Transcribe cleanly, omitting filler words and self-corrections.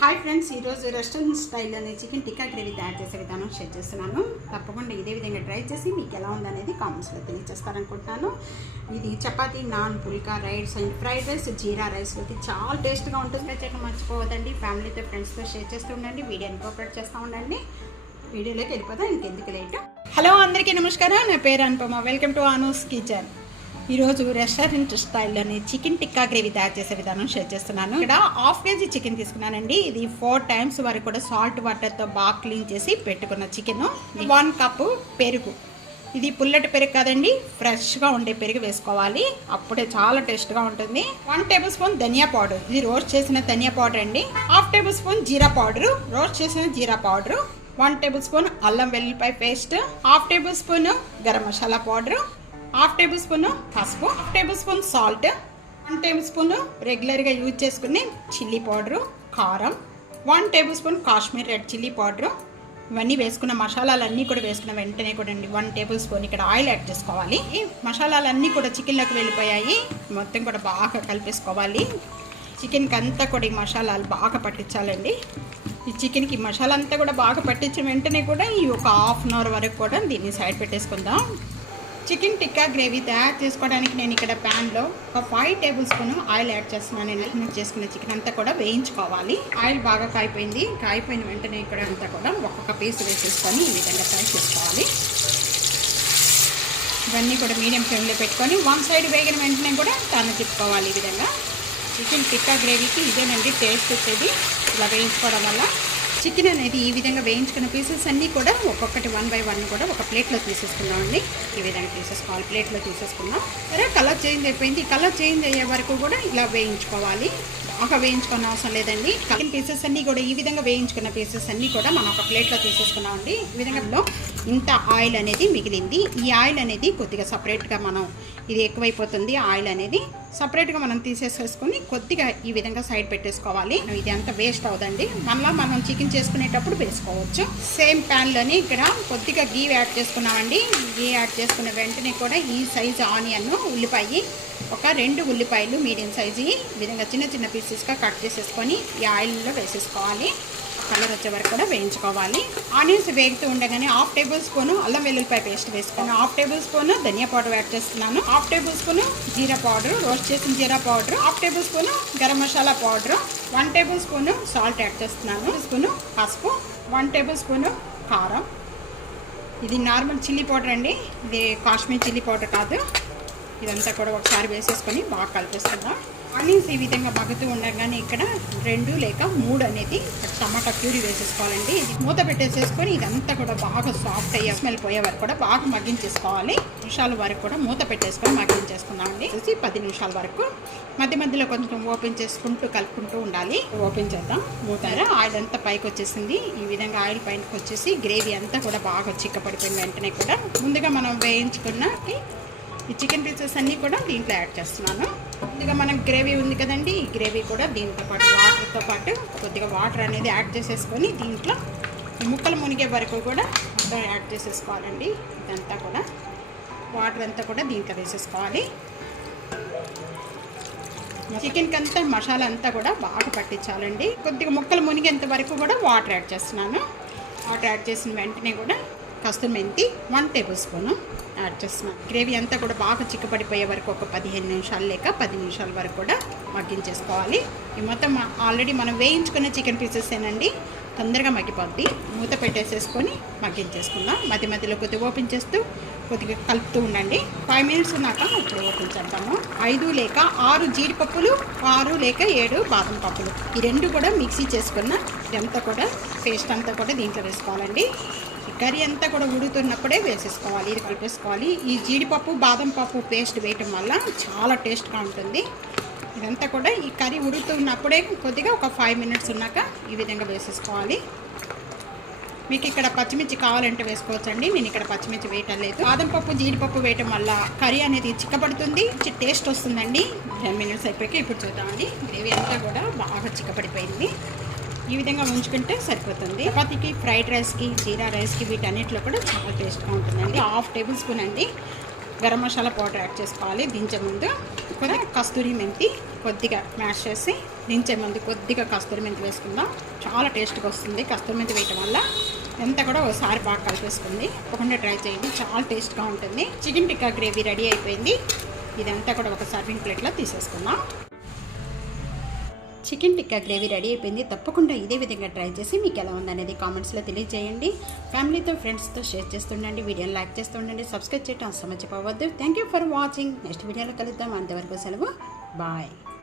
Hi friends, ఈరోజు restaurant స్టైల్లోనే chicken tikka gravy తయారు చేసే విధానం షేర్ చేస్తున్నాను. తప్పకుండా ఇదే విధంగా ట్రై చేసి మీకు ఎలా ఉందనేది కామెంట్స్లో తెలియజేస్తారనుకుంటున్నాను. ఇది chapati, naan, phulka, rice and fried rice, jeera రైస్లోకి చాలా టేస్ట్గా ఉంటుంది. చేయడం మర్చిపోవద్దండి. ఫ్యామిలీతో, ఫ్రెండ్స్తో షేర్ చేస్తూ ఉండండి. వీడియోని కోఆపరేట్ చేస్తూ ఉండండి. వీడియోలోకి వెళ్ళిపోతాం, ఇంకెందుకు లేట్. హలో అందరికీ నమస్కారం. నా పేరు Anupama. Welcome to Anu's kitchen. ఈరోజు రెస్టారెంట్ స్టైల్లోని చికెన్ టిక్కా గ్రేవీ తయారు చేసే విధానం షేర్ చేస్తున్నాను. ఇక్కడ హాఫ్ కేజీ చికెన్ తీసుకున్నానండి. ఇది 4 times వరకు కూడా సాల్ట్ వాటర్తో బాగా క్లీన్ చేసి పెట్టుకున్న చికెన్. 1 కప్ పెరుగు. ఇది పుల్లటి పెరుగు కాదండి, ఫ్రెష్గా ఉండే పెరుగు వేసుకోవాలి. అప్పుడే చాలా టేస్ట్గా ఉంటుంది. 1 టేబుల్ స్పూన్ ధనియా పౌడర్. ఇది రోస్ట్ చేసిన ధనియా పౌడర్ అండి. 1/2 టేబుల్ స్పూన్ జీరా పౌడరు, రోస్ట్ చేసిన జీరా పౌడరు. 1 టేబుల్ స్పూన్ అల్లం వెల్లుల్లిపాయ paste. 1/2 table spoon garam masala powder. 1/2 table spoon పసుపు. 1/2 table spoon salt. 1 table spoon రెగ్యులర్గా యూజ్ చేసుకునే చిల్లీ పౌడరు, కారం. 1 table spoon Kashmir red chilli powder. ఇవన్నీ వేసుకున్న మసాలాలన్నీ కూడా వేసుకున్న వెంటనే కూడా అండి 1 టేబుల్ స్పూన్ ఇక్కడ ఆయిల్ యాడ్ చేసుకోవాలి. ఈ మసాలాలన్నీ కూడా చికెన్లోకి వెళ్ళిపోయాయి. మొత్తం కూడా బాగా కలిపేసుకోవాలి. చికెన్కి అంతా కూడా ఈ మసాలాలు బాగా పట్టించాలండి. ఈ చికెన్కి మసాలా అంతా కూడా బాగా పట్టించిన వెంటనే కూడా ఈ ఒక 1/2 hour వరకు కూడా దీన్ని సైడ్ పెట్టేసుకుందాం. చికెన్ టిక్కా గ్రేవీ తయారు చేసుకోవడానికి నేను ఇక్కడ ప్యాన్లో ఒక 5 టేబుల్ స్పూన్ ఆయిల్ యాడ్ చేస్తున్నాను. నేను చేసుకున్న చికెన్ అంతా కూడా వేయించుకోవాలి. ఆయిల్ బాగా కాయిపోయింది. కాయిపోయిన వెంటనే ఇక్కడ అంతా కూడా ఒక్కొక్క పీస్ వేసేసుకొని ఈ విధంగా ఫ్రై చేసుకోవాలి. ఇవన్నీ కూడా మీడియం ఫ్లేమ్లో పెట్టుకొని 1 సైడ్ వేగిన వెంటనే కూడా టర్న్ తిప్పుకోవాలి. ఈ విధంగా చికెన్ టిక్కా గ్రేవీకి ఇదేనండి టేస్ట్ వచ్చేది. ఇలా వేయించుకోవడం వల్ల చికెన్ అనేది ఈ విధంగా వేయించుకున్న పీసెస్ అన్నీ కూడా ఒక్కొక్కటి 1 by 1 కూడా ఒక ప్లేట్లో తీసేసుకున్నామండి. ఈ విధంగా తీసేసుకోవాలి. ప్లేట్లో తీసేసుకున్నాం. సరే, కలర్ చేంజ్ అయిపోయింది. కలర్ చేంజ్ అయ్యే వరకు కూడా ఇలా వేయించుకోవాలి. బాగా వేయించుకున్న అవసరం లేదండి. చికెన్ పీసెస్ అన్నీ కూడా ఈ విధంగా వేయించుకున్న పీసెస్ అన్నీ కూడా మనం ఒక ప్లేట్లో తీసేసుకున్నామండి. ఈ విధంగా ఇంత ఆయిల్ అనేది మిగిలింది. ఈ ఆయిల్ అనేది కొద్దిగా సపరేట్గా మనం ఇది ఎక్కువైపోతుంది. ఆయిల్ అనేది సపరేట్గా మనం తీసేసుకొని కొద్దిగా ఈ విధంగా సైడ్ పెట్టేసుకోవాలి. ఇది అంతా వేస్ట్ అవుదండి. మళ్ళీ మనం చికెన్ చేసుకునేటప్పుడు వేసుకోవచ్చు. సేమ్ ప్యాన్లోని ఇక్కడ కొద్దిగా గీ యాడ్ చేసుకున్నామండి. గీ యాడ్ చేసుకున్న వెంటనే కూడా ఈ సైజు ఆనియన్, ఉల్లిపాయ, ఒక 2 ఉల్లిపాయలు మీడియం సైజు ఈ విధంగా చిన్న చిన్న పీసెస్గా కట్ చేసేసుకొని ఈ ఆయిల్లో వేసేసుకోవాలి. కలర్ వచ్చే వరకు కూడా వేయించుకోవాలి. ఆనియన్స్ వేగుతూ ఉండగానే 1/2 టేబుల్ స్పూన్ అల్లం వెల్లుల్లిపాయ పేస్ట్ వేసుకొని 1/2 టేబుల్ స్పూన్ ధనియా పౌడర్ యాడ్ చేస్తున్నాను. 1/2 టేబుల్ స్పూన్ జీరా పౌడర్, రోస్ట్ చేసిన జీరా powder. 1/2 table spoon garam masala powder. 1 table spoon salt add చేస్తున్నాను. స్పూన్ పసుపు. 1 టేబుల్ స్పూన్ కారం. ఇది నార్మల్ చిల్లీ పౌడర్ అండి, ఇది కాశ్మీర్ చిల్లీ పౌడర్ కాదు. ఇదంతా కూడా ఒకసారి వేసేసుకొని బాగా కలిపేసుకుందాం. ఆనియన్స్ ఈ విధంగా మగ్గుతూ ఉండగానే ఇక్కడ 2 లేక 3 అనేది టమాటా ప్యూరీ వేసేసుకోవాలండి. ఇది మూత పెట్టేసేసుకొని ఇదంతా కూడా బాగా సాఫ్ట్ అయ్యే స్మెల్ పోయే వరకు కూడా బాగా మగ్గించేసుకోవాలి. నిమిషాల వరకు కూడా మూత పెట్టేసుకొని మగ్గించేసుకుందామండి. 10 నిమిషాల వరకు మధ్య మధ్యలో కొంచెం ఓపెన్ చేసుకుంటూ కలుపుకుంటూ ఉండాలి. ఓపెన్ చేద్దాం. మూతారా ఆయిల్ అంతా పైకి వచ్చేసింది. ఈ విధంగా ఆయిల్ పైకి వచ్చేసి గ్రేవీ అంతా కూడా బాగా చిక్కపడిపోయిన వెంటనే కూడా ముందుగా మనం వేయించుకున్న ఈ చికెన్ పీసెస్ అన్నీ కూడా దీంట్లో యాడ్ చేస్తున్నాను. ముందుగా మనకు గ్రేవీ ఉంది కదండి, ఈ గ్రేవీ కూడా దీంతో పాటు వాటర్తో పాటు కొద్దిగా వాటర్ అనేది యాడ్ చేసేసుకొని దీంట్లో ముక్కలు మునిగే వరకు కూడా యాడ్ చేసేసుకోవాలండి. ఇదంతా కూడా వాటర్ అంతా కూడా దీంట్లో వేసేసుకోవాలి. చికెన్కి అంతా మసాలా అంతా కూడా బాగా పట్టించాలండి. కొద్దిగా ముక్కలు మునిగేంత వరకు కూడా వాటర్ యాడ్ చేస్తున్నాను. వాటర్ యాడ్ చేసిన వెంటనే కూడా కస్తూరి మెంతి 1 టేబుల్ స్పూన్ యాడ్ చేస్తున్నాను. గ్రేవీ అంతా కూడా బాగా చిక్కపడిపోయే వరకు ఒక 15 నిమిషాలు లేక 10 నిమిషాల వరకు కూడా మగ్గించేసుకోవాలి. ఈ మొత్తం ఆల్రెడీ మనం వేయించుకున్న చికెన్ పీసెస్ ఏనండి, తొందరగా మగ్గిపోద్ది. మూత పెట్టేసేసుకొని మగ్గించేసుకుందాం. మధ్య మధ్యలో కొద్దిగా ఓపెన్ చేస్తూ కొద్దిగా కలుపుతూ ఉండండి. 5 minutes ఉన్నాక ఇప్పుడు ఓపెన్ చేద్దాము. 5 లేక 6 జీడిపప్పులు, 6 లేక 7 బాదం పప్పులు, ఈ 2 కూడా మిక్సీ చేసుకున్న ఇదంతా కూడా పేస్ట్ అంతా కూడా దీంట్లో వేసుకోవాలండి. కర్రీ అంతా కూడా ఉడుకుతున్నప్పుడే వేసేసుకోవాలి. ఇది కలిపేసుకోవాలి. ఈ జీడిపప్పు, బాదం పప్పు పేస్ట్ వేయటం వల్ల చాలా టేస్ట్గా ఉంటుంది. ఇదంతా కూడా ఈ కర్రీ ఉడుకుతున్నప్పుడే కొద్దిగా ఒక 5 minutes ఉన్నాక ఈ విధంగా వేసేసుకోవాలి. మీకు ఇక్కడ పచ్చిమిర్చి కావాలంటే వేసుకోవచ్చండి. నేను ఇక్కడ పచ్చిమిర్చి వేయటం లేదు. బాదం పప్పు, జీడిపప్పు వేయటం వల్ల కర్రీ అనేది చిక్కపడుతుంది, టేస్ట్ వస్తుందండి. 10 minutes అయిపోయాక ఇప్పుడు చూద్దామండి. గ్రేవీ అంతా కూడా బాగా చిక్కపడిపోయింది. ఈ విధంగా ఉంచుకుంటే సరిపోతుంది. చపాతీకి, ఫ్రైడ్ రైస్కి, జీరా రైస్కి వీటన్నిటిలో కూడా చాలా టేస్ట్గా ఉంటుందండి. 1/2 టేబుల్ స్పూన్ అండి గరం మసాలా పౌడర్ యాడ్ చేసుకోవాలి దించే ముందు. కొద్దిగా కస్తూరి మెంతి కొద్దిగా మ్యాష్ చేసి దించే ముందు కొద్దిగా కస్తూరి మెంతి వేసుకుందాం. చాలా టేస్ట్గా వస్తుంది కస్తూరి మెంతి వేయటం వల్ల. ఎంత కూడా ఒకసారి బాగా కలిపేసుకుంది. తప్పకుండా ట్రై చేయండి, చాలా టేస్ట్గా ఉంటుంది. చికెన్ టిక్కా గ్రేవీ రెడీ అయిపోయింది. ఇదంతా కూడా ఒక సర్వింగ్ ప్లేట్లో తీసేసుకుందాం. చికెన్ టిక్కా గ్రేవీ రెడీ అయిపోయింది. తప్పకుండా ఇదే విధంగా ట్రై చేసి మీకు ఎలా ఉందనేది కామెంట్స్లో తెలియజేయండి. ఫ్యామిలీతో ఫ్రెండ్స్తో షేర్ చేస్తుండండి, వీడియోని లైక్ చేస్తుండండి, సబ్స్క్రైబ్ చేయడం అస్సలు మర్చిపోవద్దు. Thank you for watching. Next వీడియోలో కలుద్దాం. అంతవరకు సెలవు. బాయ్.